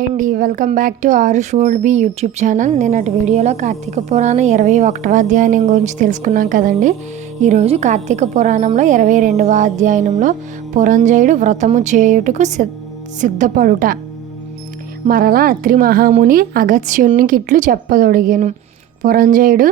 అండి welcome back to Arush world B YouTube channel. నిన్నటి వీడియోలో కార్తీక పురాణం 21వ అధ్యాయం గురించి తెలుసుకున్నాం కదండి. ఈరోజు కార్తీక పురాణంలో 22వ అధ్యాయంలో పురంజయుడు వ్రతము చేయుటకు సిద్ధపడుట. మరలా అత్రి మహాముని అగస్త్యునికి ఇట్లు చెప్పదొడిగెను. పురంజయుడు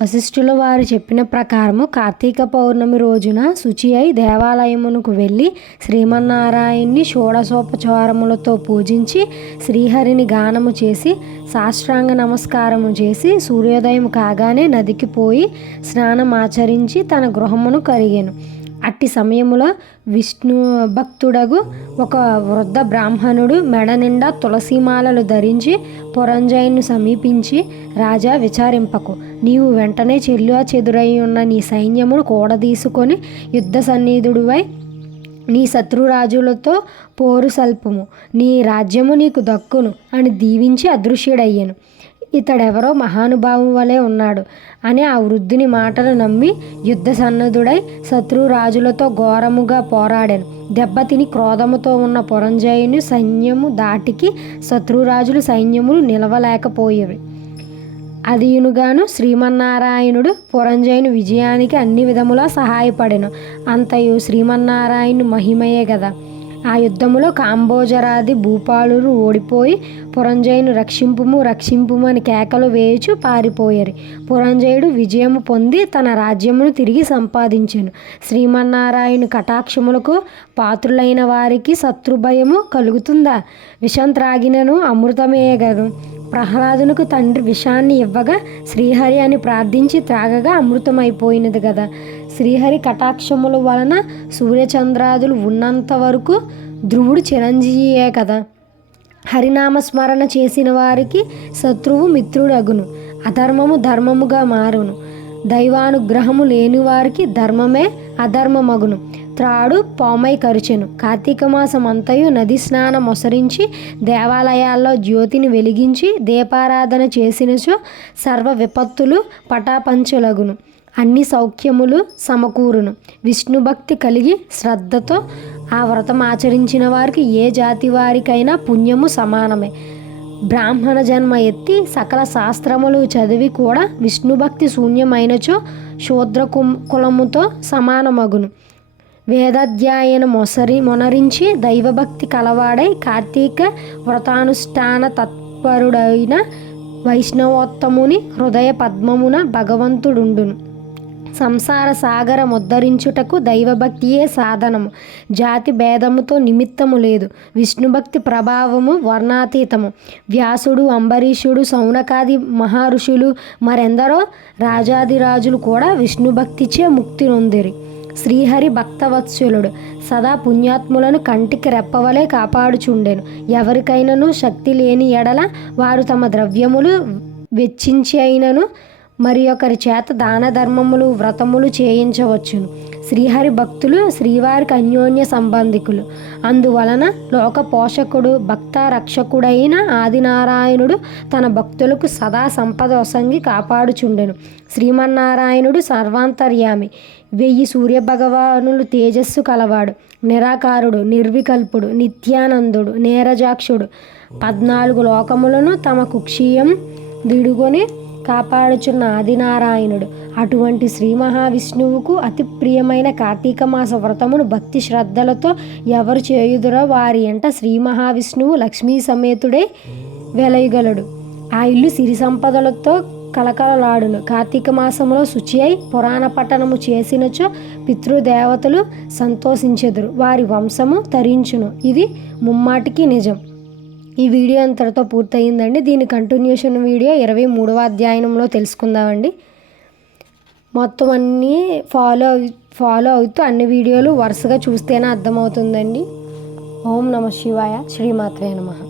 వశిష్ఠుల వారు చెప్పిన ప్రకారము కార్తీక పౌర్ణమి రోజున శుచి అయి దేవాలయమునకు వెళ్ళి శ్రీమన్నారాయణ్ణి షోడశోపచారములతో పూజించి శ్రీహరిని గానము చేసి సాష్టాంగ నమస్కారము చేసి సూర్యోదయం కాగానే నదికి పోయి స్నానమాచరించి తన గృహమును కరిగెను. అట్టి సమయములో విష్ణు భక్తుడగు ఒక వృద్ధ బ్రాహ్మణుడు మెడ నిండా తులసిమాలలు ధరించి పురంజయుని సమీపించి, రాజా, విచారింపకు, నీవు వెంటనే చెల్లాచెదురై ఉన్న నీ సైన్యమును కూడదీసుకొని యుద్ధ సన్నిధుడివై నీ శత్రురాజులతో పోరు సల్పుము, నీ రాజ్యము నీకు దక్కును అని దీవించి అదృశ్యుడయ్యను. ఇతడెవరో మహానుభావం వలె ఉన్నాడు అని ఆ వృద్ధుని మాటలు నమ్మి యుద్ధ సన్నద్ధుడై శత్రురాజులతో ఘోరముగా పోరాడాను. దెబ్బతిని క్రోధముతో ఉన్న పురంజయుని సైన్యము దాటికి శత్రురాజుల సైన్యములు నిలవలేకపోయేవి. అదియునుగాను శ్రీమన్నారాయణుడు పురంజయుని విజయానికి అన్ని విధములా సహాయపడెను. అంతయు శ్రీమన్నారాయణు మహిమయే గదా. ఆ యుద్ధములో కాంబోజరాది భూపాలురు ఓడిపోయి పురంజయుని రక్షింపుము రక్షింపుము అని కేకలు వేయుచు పారిపోయారు. పురంజయుడు విజయము పొంది తన రాజ్యమును తిరిగి సంపాదించెను. శ్రీమన్నారాయణ కటాక్షములకు పాత్రులైన వారికి శత్రుభయము కలుగుతుందా? విషం త్రాగినను అమృతమేయగను. ప్రహ్లాదునికి తండ్రి విషాన్ని ఇవ్వగా శ్రీహరి అని ప్రార్థించి త్రాగగా అమృతమైపోయినది కదా. శ్రీహరి కటాక్షముల వలన సూర్యచంద్రాదులు ఉన్నంత వరకు ధ్రువుడు చిరంజీవియే కదా. హరినామస్మరణ చేసిన వారికి శత్రువు మిత్రుడు అగును, అధర్మము ధర్మముగా మారును. దైవానుగ్రహము లేని వారికి ధర్మమే అధర్మమగును. త్రాడు పామై కరుచెను. కార్తీక మాసం అంతయు నది స్నానం మొసరించి దేవాలయాల్లో జ్యోతిని వెలిగించి దీపారాధన చేసినచో సర్వ విపత్తులు పటాపంచలగును, అన్ని సౌఖ్యములు సమకూరును. విష్ణుభక్తి కలిగి శ్రద్ధతో ఆ వ్రతం ఆచరించిన వారికి ఏ జాతి వారికైనా పుణ్యము సమానమే. బ్రాహ్మణ జన్మ ఎత్తి సకల శాస్త్రములు చదివి కూడా విష్ణుభక్తి శూన్యమైనచో శూద్ర కులముతో సమానమగును. వేదాధ్యాయన మొనరించి దైవభక్తి కలవాడై కార్తీక వ్రతానుష్ఠాన తత్పరుడైన వైష్ణవోత్తముని హృదయ పద్మమున భగవంతుడుండును. సంసార సాగర ముద్దరించుటకు దైవభక్తియే సాధనము. జాతి భేదముతో నిమిత్తము లేదు. విష్ణుభక్తి ప్రభావము వర్ణాతీతము. వ్యాసుడు, అంబరీషుడు, సౌనకాది మహర్షులు, మరెందరో రాజాదిరాజులు కూడా విష్ణుభక్తిచే ముక్తి నొందిరి. శ్రీహరి భక్తవత్సలుడు సదా పుణ్యాత్ములను కంటికి రెప్పవలే కాపాడుచుండెను. ఎవరికైనాను శక్తి లేని ఎడల వారు తమ ద్రవ్యములు వెచ్చించి అయినను మరి ఒకరి చేత దాన ధర్మములు వ్రతములు చేయించవచ్చును. శ్రీహరి భక్తులు శ్రీవారికి అన్యోన్య సంబంధికులు. అందువలన లోక పోషకుడు భక్త రక్షకుడైన ఆదినారాయణుడు తన భక్తులకు సదా సంపద ఒసంగి కాపాడుచుండెను. శ్రీమన్నారాయణుడు సర్వాంతర్యామి, 1000 సూర్యభగవానులు తేజస్సు కలవాడు, నిరాకారుడు, నిర్వికల్పుడు, నిత్యానందుడు, నీరజాక్షుడు, 14 లోకములను తమ కుక్షియం దిడుకొని కాపాడుచున్న ఆదినారాయణుడు. అటువంటి శ్రీ మహావిష్ణువుకు అతి ప్రియమైన కార్తీక మాస వ్రతమును భక్తి శ్రద్ధలతో ఎవరు చేయుదురో వారి ఎంట శ్రీ మహావిష్ణువు లక్ష్మీ సమేతుడే వెలయగలడు. ఆ ఇల్లు సిరి సంపదలతో కలకలలాడును. కార్తీక మాసంలో శుచి అయి పురాణ పఠనము చేసినచో పితృదేవతలు సంతోషించెదరు, వారి వంశము తరించును. ఇది ముమ్మాటికి నిజం. ఈ వీడియో అంతటితో పూర్తయిందండి. దీని కంటిన్యూషన్ వీడియో 23వ అధ్యాయంలో తెలుసుకుందామండి. మొత్తం అన్నీ ఫాలో అవుతూ అన్ని వీడియోలు వరుసగా చూస్తేనే అర్థమవుతుందండి. ఓం నమ శివాయ. శ్రీమాత్రే నమః.